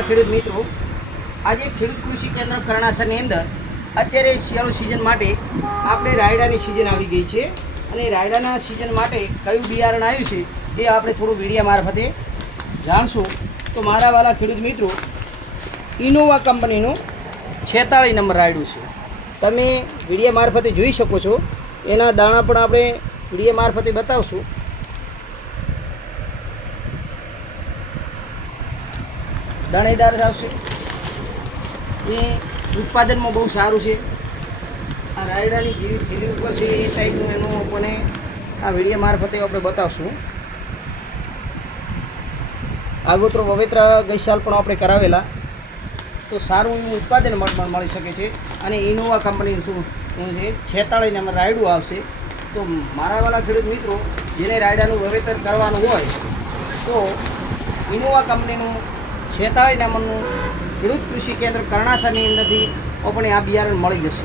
ખેડૂત મિત્રો, આજે ખેડૂત કૃષિ કેન્દ્ર કરણાસરની અંદર અત્યારે શિયાળુ સિઝન માટે આપણે રાયડાની સિઝન આવી ગઈ છે. અને રાયડાના સિઝન માટે કયું બિયારણ આવ્યું છે એ આપણે થોડું વીડિયા મારફતે જાણશું. તો મારા વાલા ખેડૂત મિત્રો ઇનોવા કંપનીનું છેતાળીસ નંબર રાયડું છે. તમે વીડિયા મારફતે જોઈ શકો છો. એના દાણા પણ આપણે વીડિયા મારફતે બતાવશું. દાણેદાર આવશે. એ ઉત્પાદનમાં બહુ સારું છે. આ રાયડાની જેવી છીલી ઉપર છે એ ટાઈપનું એનું આપણને આ વીડિયો મારફતે આપણે બતાવશું. આગોતરો વવેત્ર ગઈ સાલ પણ આપણે કરાવેલા. તો સારું એવું ઉત્પાદન પણ મળી શકે છે. અને ઇનોવા કંપની શું છે છેતાળીસ નંબર રાયડું આવશે. તો મારા વાળા ખેડૂત મિત્રો, જેને રાયડાનું વવેતર કરવાનું હોય, તો ઇનોવા કંપનીનું છેતાળીસ નંબરનું ખેડૂત કૃષિ કેન્દ્ર કરણાસરની અંદરથી આપણને આ બિયારણ મળી જશે.